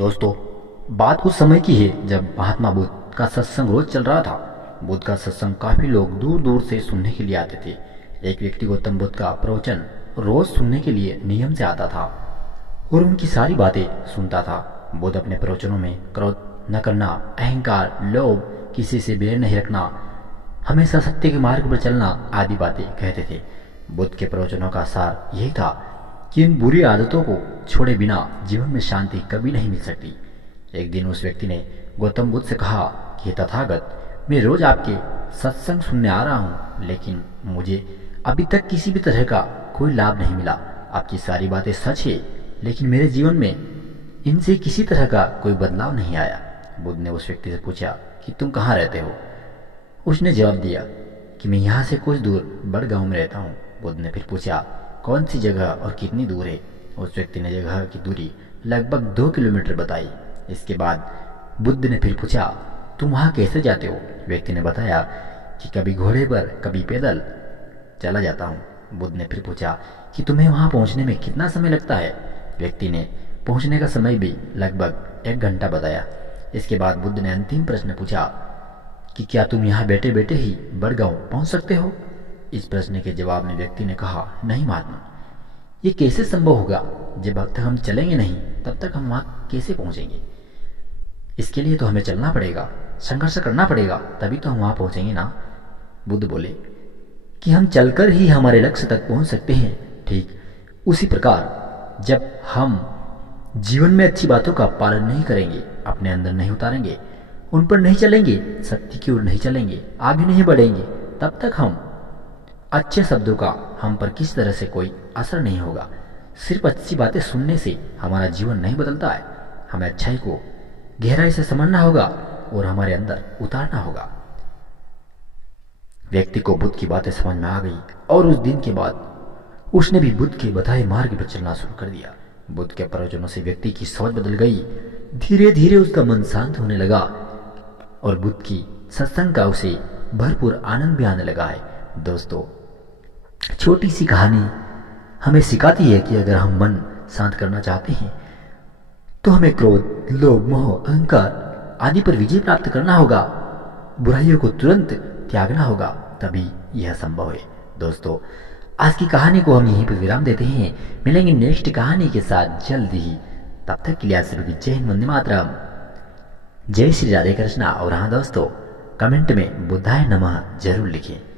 दोस्तों, बात उस समय की है जब महात्मा बुद्ध का सत्संग रोज चल रहा था। बुद्ध का सत्संग काफी लोग दूर दूर से सुनने के लिए आते थे। एक व्यक्ति गौतम बुद्ध का प्रवचन रोज सुनने के लिए नियम से आता था और उनकी सारी बातें सुनता था। बुद्ध अपने प्रवचनों में क्रोध न करना, अहंकार, लोभ, किसी से बैर नहीं रखना, हमेशा सत्य के मार्ग पर चलना आदि बातें कहते थे। बुद्ध के प्रवचनों का सार यही था कि इन बुरी आदतों को छोड़े बिना जीवन में शांति कभी नहीं मिल सकती। एक दिन उस व्यक्ति ने गौतम बुद्ध से कहा कि तथागत, मैं रोज आपके सत्संग सुनने आ रहा हूँ, लेकिन मुझे अभी तक किसी भी तरह का कोई लाभ नहीं मिला। आपकी सारी बातें सच है, लेकिन मेरे जीवन में इनसे किसी तरह का कोई बदलाव नहीं आया। बुद्ध ने उस व्यक्ति से पूछा कि तुम कहाँ रहते हो? उसने जवाब दिया कि मैं यहाँ से कुछ दूर बड़गांव में रहता हूँ। बुद्ध ने फिर पूछा कौन सी जगह और कितनी दूर है? उस व्यक्ति ने जगह की दूरी लगभग 2 किलोमीटर बताई। इसके बाद बुद्ध ने फिर पूछा तुम वहाँ कैसे जाते हो? व्यक्ति ने बताया कि कभी घोड़े पर, कभी पैदल चला जाता हूँ। बुद्ध ने फिर पूछा कि तुम्हें वहाँ पहुँचने में कितना समय लगता है? व्यक्ति ने पहुँचने का समय भी लगभग 1 घंटा बताया। इसके बाद बुद्ध ने अंतिम प्रश्न पूछा कि क्या तुम यहाँ बैठे बैठे ही बड़गांव पहुँच सकते हो? इस प्रश्न के जवाब में व्यक्ति ने कहा नहीं महात्मा, ये कैसे संभव होगा? जब तक हम चलेंगे नहीं तब तक हम वहाँ कैसे पहुँचेंगे? इसके लिए तो हमें चलना पड़ेगा, संघर्ष करना पड़ेगा, तभी तो हम वहाँ पहुँचेंगे ना। बुद्ध बोले कि हम चलकर ही हमारे लक्ष्य तक पहुँच सकते हैं। ठीक उसी प्रकार जब हम जीवन में अच्छी बातों का पालन नहीं करेंगे, अपने अंदर नहीं उतारेंगे, उन पर नहीं चलेंगे, सत्य की ओर नहीं चलेंगे, आगे नहीं बढ़ेंगे, तब तक हम अच्छे शब्दों का हम पर किस तरह से कोई असर नहीं होगा। सिर्फ अच्छी बातें सुनने से हमारा जीवन नहीं बदलता है। हमें अच्छाई को गहराई से समझना होगा और हमारे अंदर उतारना होगा। व्यक्ति को बुद्ध की बातें समझ में आ गई और उस दिन के बाद उसने भी बुद्ध के बताए मार्ग पर चलना शुरू कर दिया। बुद्ध के प्रवचनों से व्यक्ति की सोच बदल गई। धीरे धीरे उसका मन शांत होने लगा और बुद्ध की सत्संग का उसे भरपूर आनंद भी आने लगा है। दोस्तों, छोटी सी कहानी हमें सिखाती है कि अगर हम मन शांत करना चाहते हैं तो हमें क्रोध, लोभ, मोह, अहंकार आदि पर विजय प्राप्त करना होगा। बुराइयों को तुरंत त्यागना होगा, तभी यह संभव है। दोस्तों, आज की कहानी को हम यहीं पर विराम देते हैं। मिलेंगे नेक्स्ट कहानी के साथ जल्द ही। तब तक के लिए आप सभी जय हिंद, वंदे मातरम, जय श्री राधे कृष्णा। और हाँ दोस्तों, कमेंट में बुद्धाय नमः जरूर लिखें।